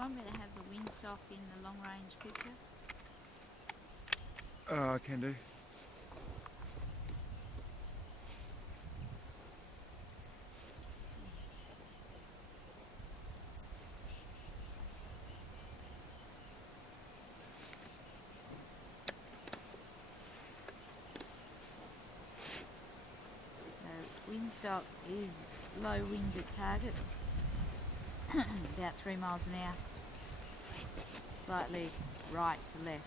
want me to have the windsock in the long range picture? I can do. Windsock is low wind at target, about 3 miles an hour, slightly right to left.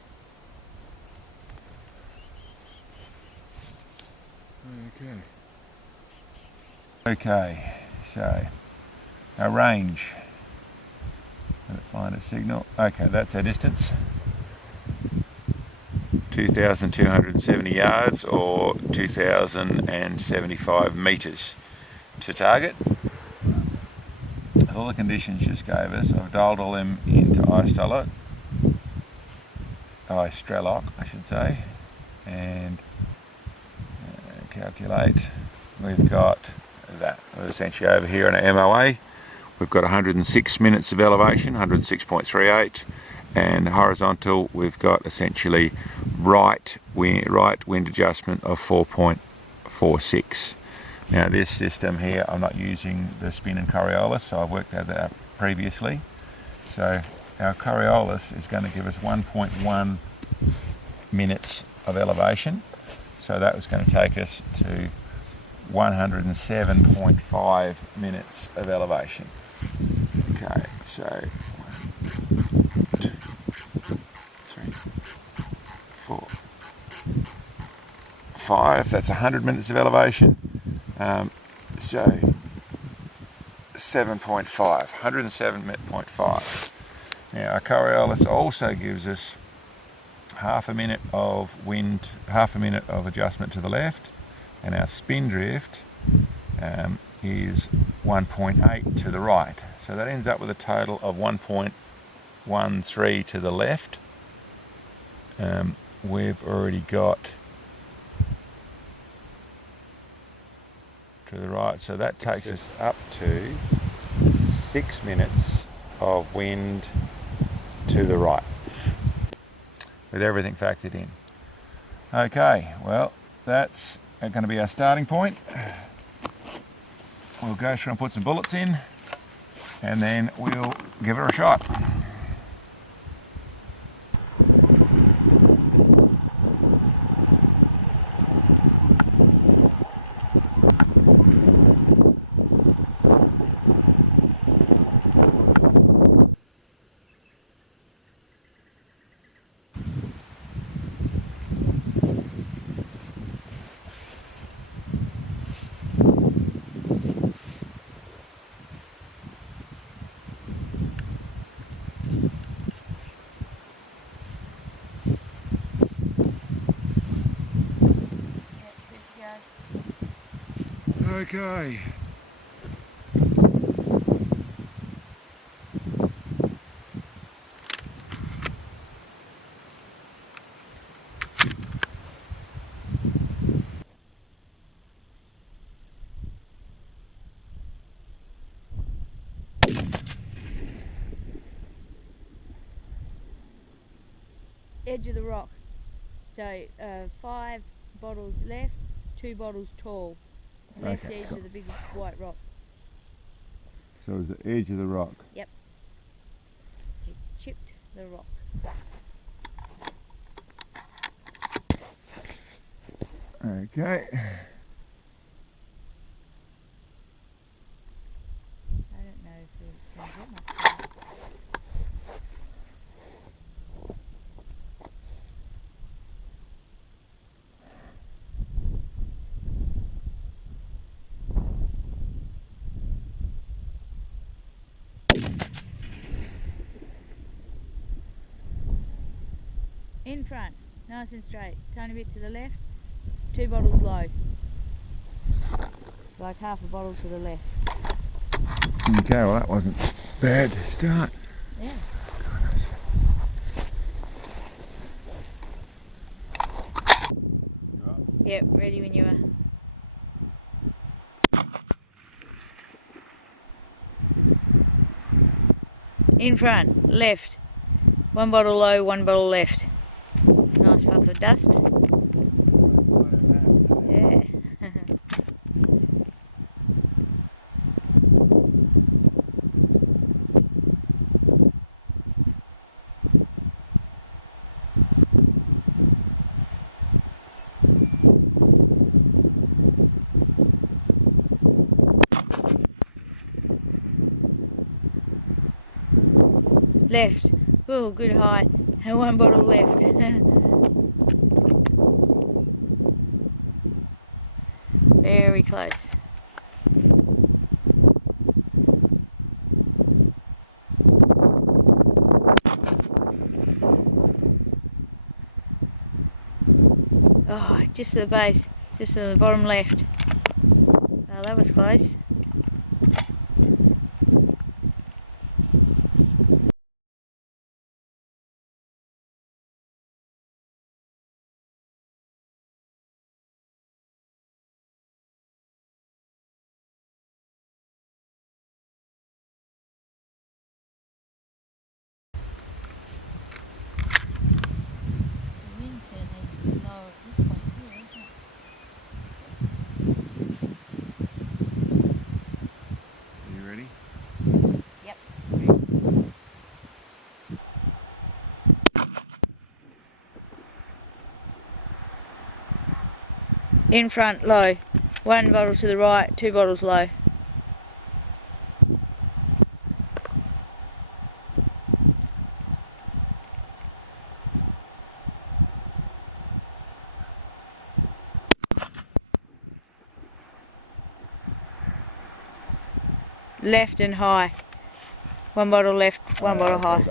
Okay, so our range. Find a signal. Okay, that's our distance. 2,270 yards or 2,075 metres to target. All the conditions just gave us, I've dialed all them into iStrelloc, I should say, and calculate. We've got that. We're essentially over here in our MOA. We've got 106 minutes of elevation, 106.38, and horizontal we've got essentially right wind adjustment of 4.46. Now this system here, I'm not using the spin and Coriolis, so I've worked out that previously. So our Coriolis is going to give us 1.1 minutes of elevation. So that was going to take us to 107.5 minutes of elevation. Okay, so 1, 2, 3, 4, 5. That's 100 minutes of elevation. So 7.5, 107.5. Now our Coriolis also gives us half a minute of wind, half a minute of adjustment to the left, and our spin drift is 1.8 to the right. So that ends up with a total of 1.13 to the left. We've already got to the right, so that takes us up to 6 minutes of wind to the right, with everything factored in. Okay, well, that's going to be our starting point. We'll go through and put some bullets in, and then we'll give it a shot. Okay. Edge of the rock. So 5 bottles left, 2 bottles tall. Left edge of the big white rock. So it's the edge of the rock. Yep. It chipped the rock. Okay. I don't know if it's going to get much. In front, nice and straight, tiny bit to the left, 2 bottles low, like half a bottle to the left. Okay, well that wasn't bad to start. Yeah. Yep, ready when you are. In front, left. One bottle low, one bottle left. Nice puff of dust. Yeah. Left. Oh, good height. And one bottle left. Very close. Oh, just at the base. Just at the bottom left. Oh, that was close. In front, low. One bottle to the right, two bottles low. Left and high. One bottle left, one bottle high.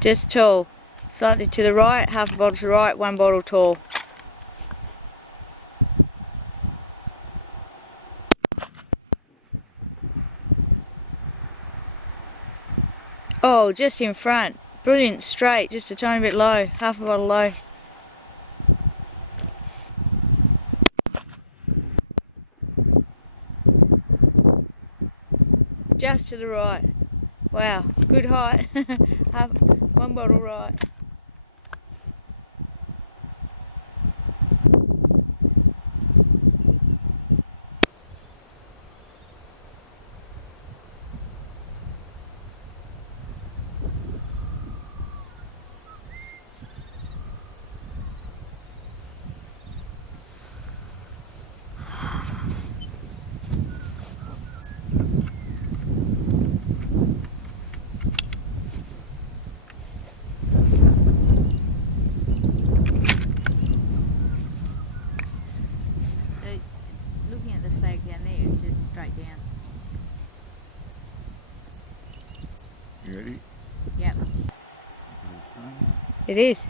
Just tall. Slightly to the right, half a bottle to the right, one bottle tall. Oh, just in front. Brilliant, straight, just a tiny bit low, half a bottle low. Just to the right. Wow, good height. One bottle right. Looking at the flag down there, it's just straight down. You ready? Yep. It is.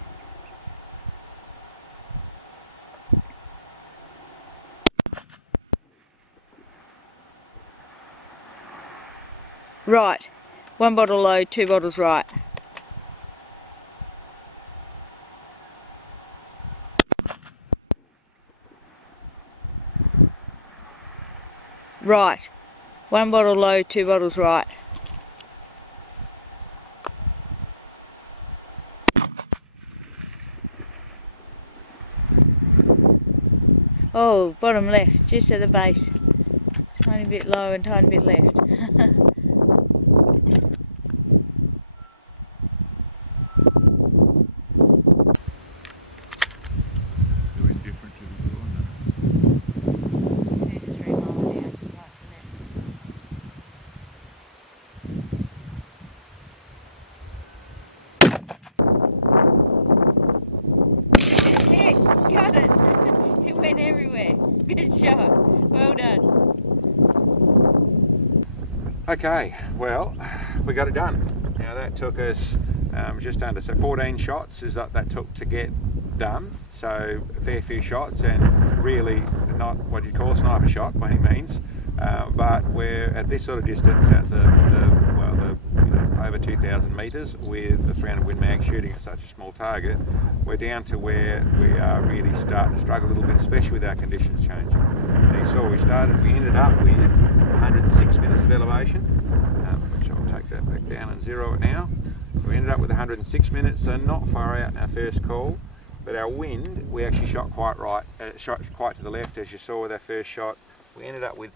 Right. One bottle low, two bottles right. Right. One bottle low, two bottles right. Oh, bottom left, just at the base. Tiny bit low and tiny bit left. Got it! It went everywhere. Good shot. Well done. Okay, well, we got it done. Now that took us just under, so 14 shots is that took to get done. So a fair few shots, and really not what you'd call a sniper shot by any means. But we're at this sort of distance at the over 2,000 metres with the 300 Win Mag shooting at such a small target. We're down to where we are really starting to struggle a little bit, especially with our conditions changing. And you saw we ended up with 106 minutes of elevation, which I'll take that back down and zero it now. So we ended up with 106 minutes, so not far out in our first call. But our wind, we actually shot quite right, shot quite to the left, as you saw with our first shot. We ended up with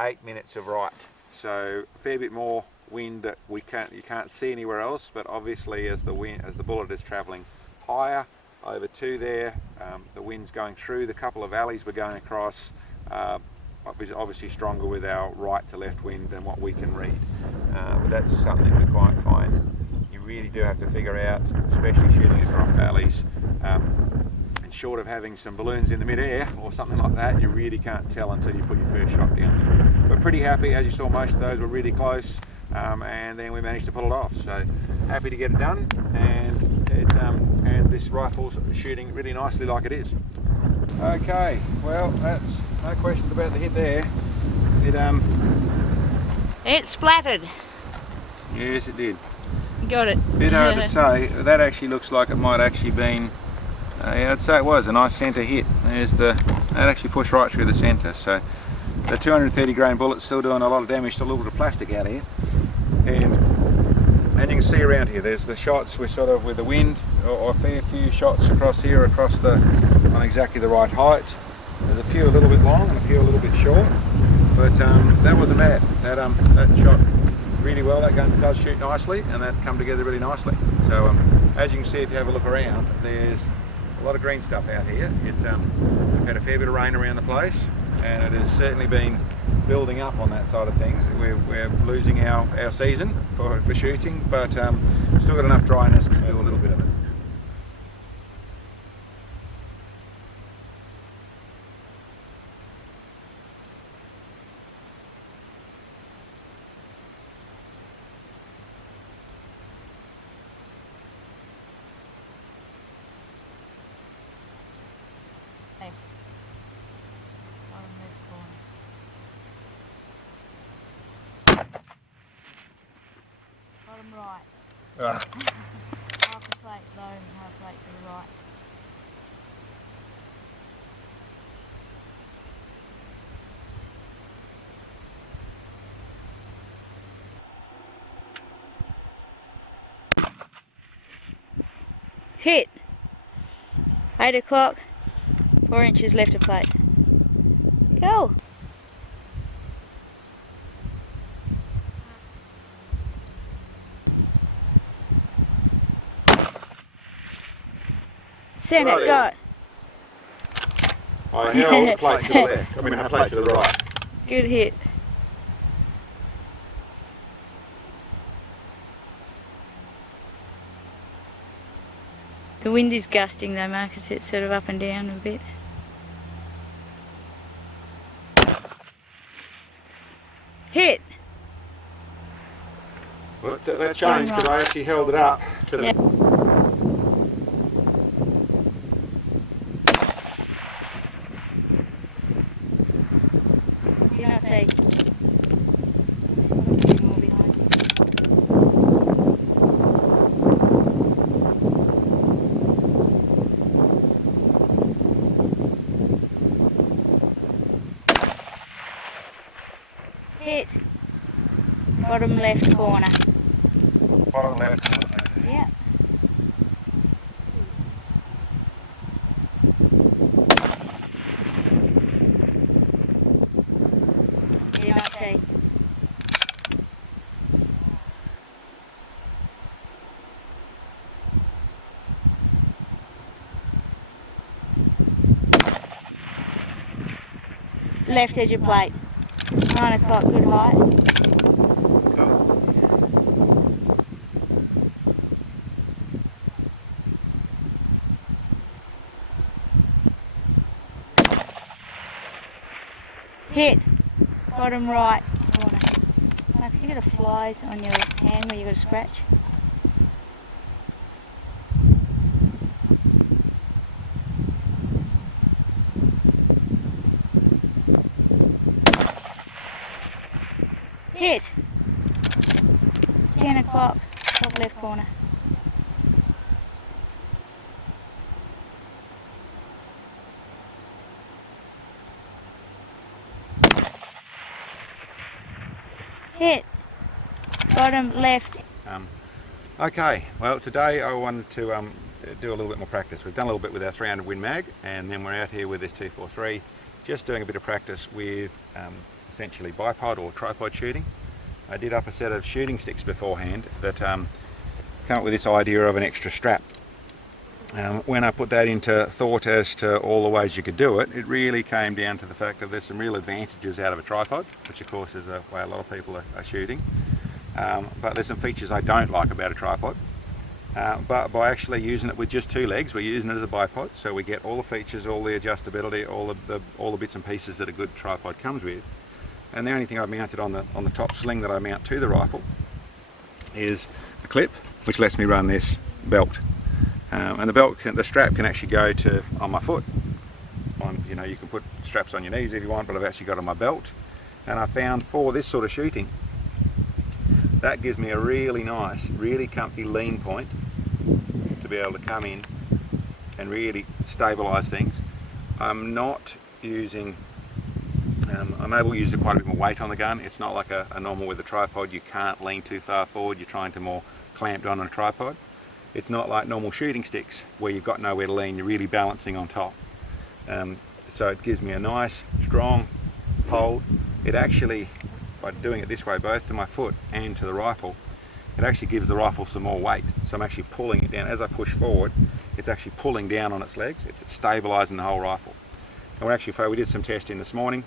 8 minutes of right, so a fair bit more wind that you can't see anywhere else. But obviously, as the bullet is travelling higher over to there, the wind's going through the couple of valleys we're going across. Obviously stronger with our right to left wind than what we can read. But that's something we quite find you really do have to figure out, especially shooting across valleys. And short of having some balloons in the mid-air or something like that, you really can't tell until you put your first shot down there. We're pretty happy, as you saw, most of those were really close, and then we managed to pull it off. So happy to get it done, and this rifle's shooting really nicely like it is. Okay, well, that's no questions about the hit there. It splattered. Yes, it did. Got it. Bit hard to say. That actually looks like it might actually been. Yeah, I'd say it was a nice centre hit. That actually pushed right through the centre. So the 230 grain bullet's still doing a lot of damage to a little bit of plastic out here. And you can see around here, there's the shots we're sort of with the wind, or a fair few shots across here, on exactly the right height. There's a few a little bit long and a few a little bit short, but that wasn't bad. That shot really well. That gun does shoot nicely, and that come together really nicely. So as you can see, if you have a look around, there's a lot of green stuff out here. It's had a fair bit of rain around the place, and it has certainly been building up on that side of things. We're losing our season for shooting, but still got enough dryness to do a little bit of it. Right. Ah. Half the plate low and half the plate to the right. Hit. 8 o'clock, 4 inches left of plate. Go. Send it, go. I held the plate to the left, the plate to the right. Good hit. The wind is gusting though, Marcus, it's sort of up and down a bit. Hit! Well, that changed because I actually held it up to the... Yeah. Hit. Bottom left corner. Bottom left corner. Yeah. You might say. Left edge of plate. 9 o'clock, good height. Hit. Bottom right corner. Marcus, you got a flies on your hand where you got a scratch. Hit. 10 o'clock, top left corner. bottom left. Okay, well today I wanted to do a little bit more practice. We've done a little bit with our 300 Win Mag, and then we're out here with this 243, just doing a bit of practice with essentially bipod or tripod shooting. I did up a set of shooting sticks beforehand that come up with this idea of an extra strap. When I put that into thought as to all the ways you could do it, it really came down to the fact that there's some real advantages out of a tripod, which of course is the way a lot of people are shooting. But there's some features I don't like about a tripod. But by actually using it with just two legs, we're using it as a bipod, so we get all the features, all the adjustability, all the bits and pieces that a good tripod comes with. And the only thing I've mounted on the top sling that I mount to the rifle is a clip, which lets me run this belt. And the strap can actually go to on my foot. You know, you can put straps on your knees if you want, but I've actually got on my belt. And I found for this sort of shooting, that gives me a really nice, really comfy lean point to be able to come in and really stabilise things. I'm not using, I'm able to use quite a bit more weight on the gun. It's not like a normal with a tripod. You can't lean too far forward. You're trying to more clamp down on a tripod. It's not like normal shooting sticks where you've got nowhere to lean. You're really balancing on top. So it gives me a nice, strong hold. It actually, by doing it this way, both to my foot and to the rifle, it actually gives the rifle some more weight. So I'm actually pulling it down. As I push forward, it's actually pulling down on its legs. It's stabilising the whole rifle. And we did some testing this morning,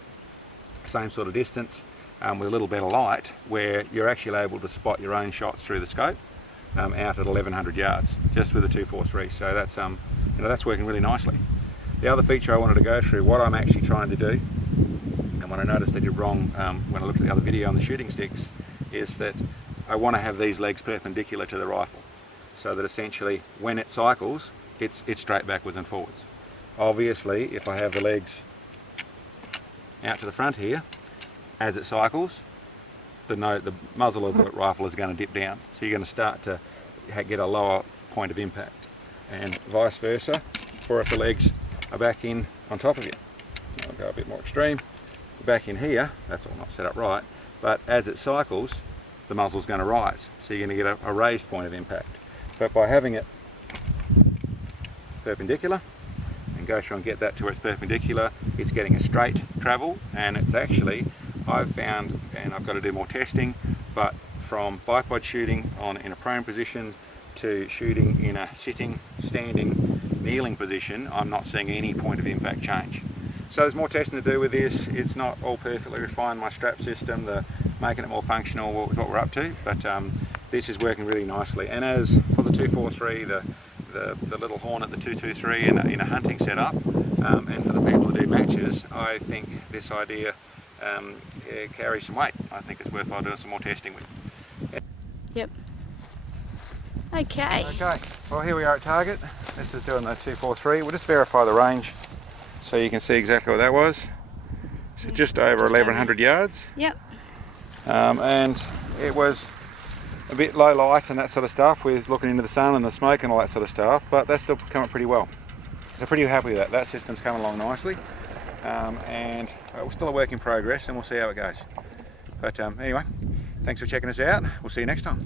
same sort of distance, with a little bit of light, where you're actually able to spot your own shots through the scope out at 1100 yards, just with a 243. So that's that's working really nicely. The other feature I wanted to go through, what I'm actually trying to do, and when I noticed I did wrong when I looked at the other video on the shooting sticks, is that I want to have these legs perpendicular to the rifle, so that essentially when it cycles, it's straight backwards and forwards. Obviously, if I have the legs out to the front here, as it cycles, the muzzle of the rifle is going to dip down, so you're going to start to get a lower point of impact, and vice versa for if the legs are back in on top of you. I'll go a bit more extreme. Back in here, that's all not set up right, but as it cycles, the muzzle's going to rise, so you're going to get a raised point of impact. But by having it perpendicular, and go through and get that to where it's perpendicular, it's getting a straight travel, and it's actually, I've found, and I've got to do more testing, but from bipod shooting in a prone position to shooting in a sitting, standing, kneeling position, I'm not seeing any point of impact change. So there's more testing to do with this. It's not all perfectly refined, my strap system, making it more functional is what we're up to, but this is working really nicely. And as for the 243, the little Hornet, the 223 in a hunting setup, and for the people that do matches, I think this idea carries some weight. I think it's worthwhile doing some more testing with. Yep. Okay. Okay, well here we are at target. This is doing the 243. We'll just verify the range so you can see exactly what that was. So Yeah, just over 1100 yards. Yep. And it was a bit low light and that sort of stuff with looking into the sun and the smoke and all that sort of stuff, but that's still coming pretty well. I'm pretty happy with that. That system's coming along nicely. And we're still a work in progress, and we'll see how it goes. But anyway, thanks for checking us out. We'll see you next time.